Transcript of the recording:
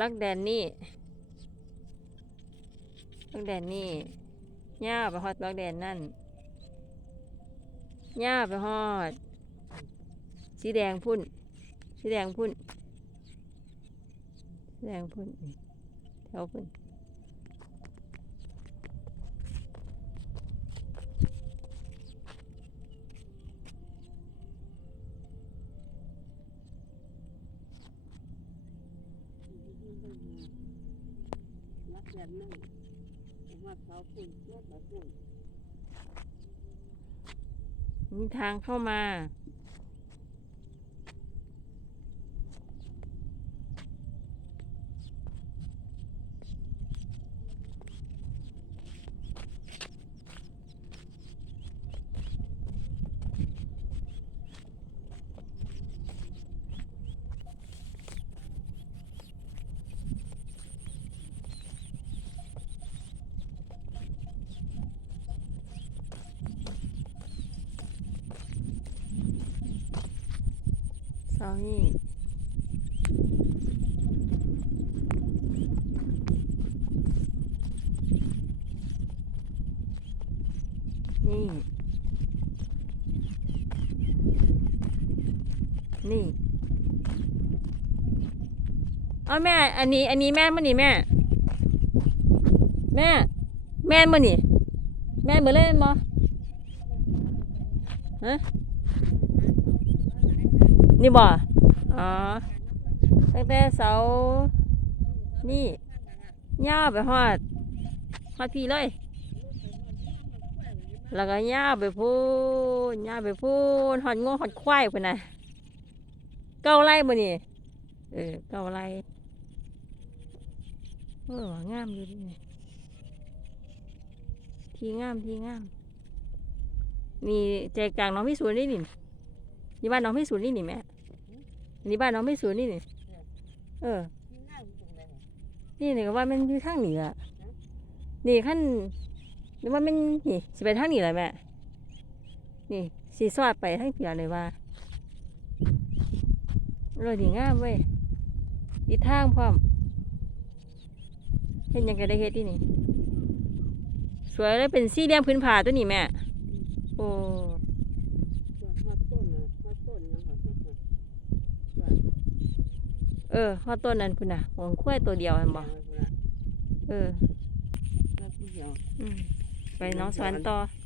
ลักแดนนี่ลักแดนนี่ย่าไปฮอดลักแดนนั่นย่าไปฮอด สีแดงพุ่น สีแดงพุ่น สีแดงพุ่นแถวพุ่น รักแบบนั้นว่าเขาปุ่นรถแบบปุ่นมีทางเข้ามาานี่นี่ นี่เอาแม่ อันนี้ อันนี้แม่มันนี่แม่ แม่ แม่มันนี่ แม่เหมือนเล่นบ่ฮะ นี่บ่ อ๋อ ตั้งแต่เสา นี่ย่าวไปฮอดฮอดพี่เลย แล้วก็ย่าวไปพูนย่าวไปพูนฮอดงอฮอดควายพุ่นน่ะเก้าไร่บ่นี่ เออ เก้าไร่เอองามอยู่ดิทีงามทีงามนี่ใจกลางน้องพี่สูนนี่นี่นี่บ้านน้องพี่สูนนี่นี่แม่ นี่บ้านน้องพี่สูนนี่นี่เออที่นั่งตรงไหนนี่นี่ก็ว่ามันอยู่ทางเหนือนี่ขั้นนี่ว่ามันนี่สิไปทางนี้แหละแม่นี่สีสอดไปทางเดียวเลยว่าเลยดีงามเว้ยดีทางพร้อมเห็นยังไงได้เฮ็ดที่นี่ สวยเลยเป็นสีเหลี่ยมพื้นผาตัวนี้แม่ โอ้ ส่วนหัดต้นนะหัดต้นนะหัดหัดหัด เออข้อต้นนั้นพุ่นน่ะของขั้วยตัวเดียวเห็นบ่เออ แล้วผู้เดียว อืมไปน้องสวรรค์ต่อเ